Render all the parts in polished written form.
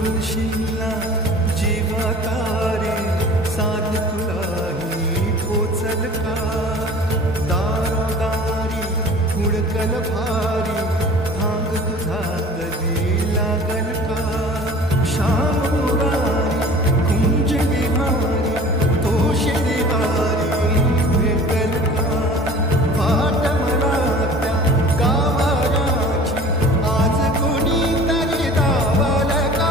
बोलशीला जीवा तारे साध तुलाही पोचल का दारोदारी हुडकल भारी थांग तुझा कधी लागल का श्याम मुरारी कुंज विहारी तोष देवारी भेटल का वाट मला त्या गावाची आज कोणी तरी दावल का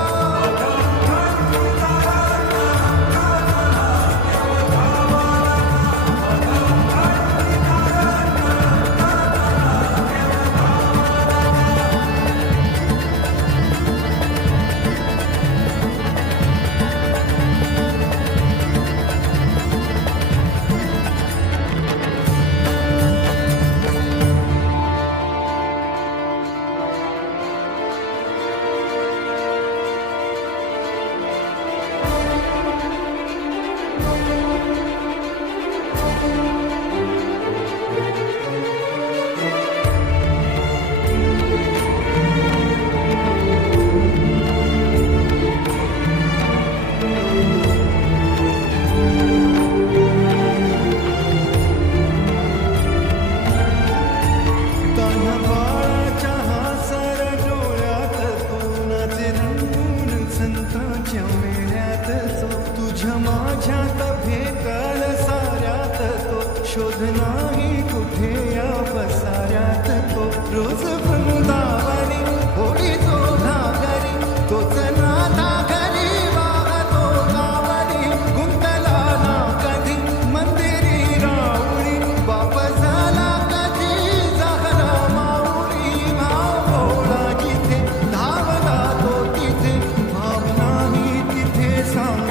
तुझ्या माझ्यात भेटल साऱ्यात तो शोध नाही कुठे या पसाऱ्यात तो रोज वृंदावनी होळी तो घागरी तोच नाथा घरी वाहतो गावरी गुंतला ना कधी मंदिरी राऊळी वापस झाला कधी झाला माऊली भाव भोळा जिथे धावला तो तिथे भाव नाही तिथे सांग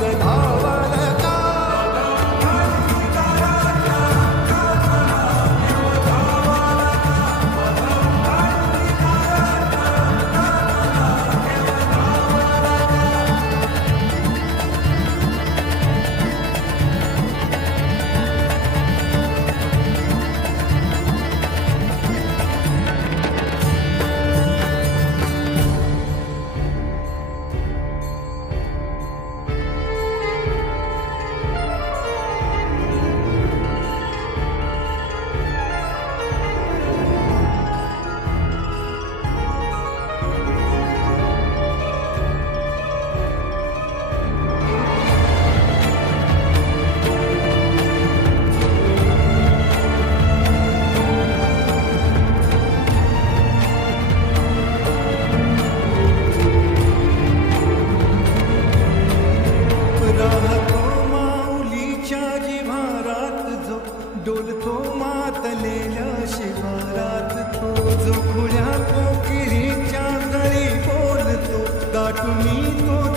डोलतो मातलेल्या शिवारात तो जो खुल्या कोकिळीच्या घरी बोलतो दाटुनी तो